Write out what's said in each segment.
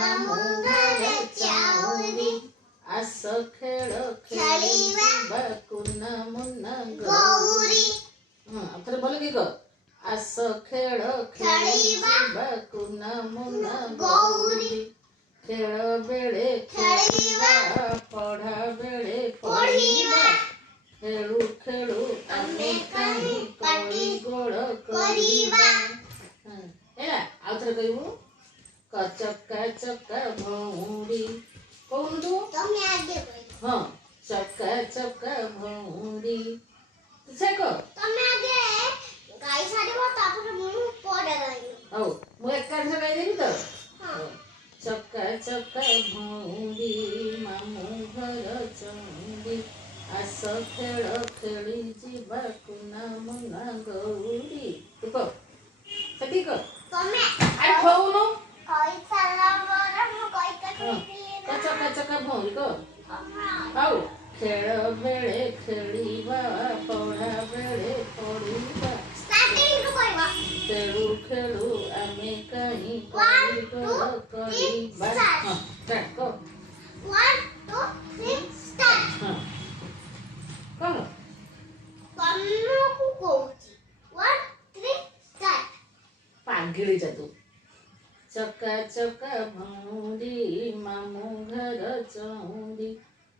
ମାମୁଁ ଘର ଚାଉରି ଆସ ଖେଳ ଖେଳିବା କୁନା ମୁନା ଗୌରୀ। ଆଉ ଥରେ ଭଲ କି କହ। ଆସ ଖେଳ ଖେଳିବା କୁନା ମୁନା ଗୌରୀ। ଖେଳ ବେଳେ ଖେଳିବା ପଢା ବେଳେ ପଢିବା। ଖେଳୁ ଖେଳୁ ଆମେ କାହିଁ କଳି ଗୋଳ କରିବା। ହେଲା ଆଉ ଥରେ କହିବୁ। ଚକା ଚକା ଭଉଁରୀ କହୁନୁ ତୁ। ତମେ ଆଗେ କହିବ। ହଁ ଚକା ଚକା ଭଉଁରୀ ସେ କହ। ତମେ ଆଗେ ଗାଇ ସାରିବ ତାପରେ ମୁଁ ପରେ ଗାଇବି। ହଉ ମୁଁ ଏକାଠି ଗାଇଦେବି ତ। ହଁ। ଚକା ଚକା ଭଉଁରୀ ମାମୁଁ ଘର ଚଉଁରୀ ଆସ ଖେଳ ଖେଳି ଯିବା କୁନା ମୁନା ଗୌରୀ। ତୁ କହ ସେଠି କହ। ତମେ ଆରେ କହୁନୁ। କହି ସାରିଲା ପରେ ମୁଁ କହିକି ଚକା ଚକା ଭଉଁରୀ କହ। ହଉ ଖେଳ ବେଳେ ଖେଳିବା ପଢା ବେଳେ ପଢିବା। ଷ୍ଟାର୍ଟିଂରୁ କହିବା। ଖେଳୁ ଖେଳୁ ଆମେ କାହିଁ କଳି ଗୋଳ କରିବା। ହଁ ଷ୍ଟାର୍ଟ କହ। 1 2 3 ଷ୍ଟାର୍ଟ। ହଁ କହ। ତମକୁ କହୁଛି 1 3 ଷ୍ଟାର୍ଟ। ପାଗିଳିଟା ତୁ। ଚକା ଚକା ଭଉଁରୀ ମାମୁଁ ଘର ଚଉଁରୀ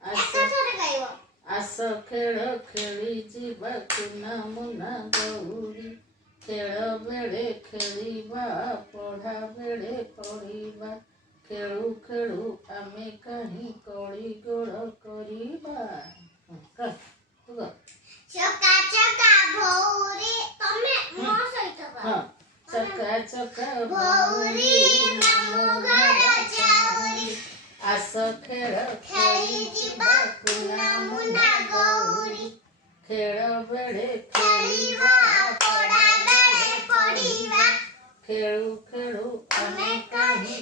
ଏକାଥରେ ଗାଇବ। ଆସ ଖେଳ ଖେଳି ଯିବା କୁନା ମୁନା ଗୌରୀ। ଖେଳ ବେଳେ ଖେଳିବା ପଢା ବେଳେ ପଢିବା। ଖେଳୁ ଖେଳୁ ଆମେ କାହିଁ କଳି ଗୋଳ କରିବା। ତୁ କହ। ଚକା ଚକା ଭଉଁରୀ ତମେ ମୋ ସହିତ ଗାଅ। ହଁ ଚକା ଚକା ଭଉଁରୀ ମାମୁଁ ଘର ଚାଉରି ଆସ ଖେଳ ଖେଳି ଯିବା କୁନା ମୁନା ଗୌରୀ। ଖେଳ ବେଳେ ଖେଳିବା ପଢା ବେଳେ ପଢିବା। ଖେଳୁ ଖେଳୁ ଆମେ କାହିଁ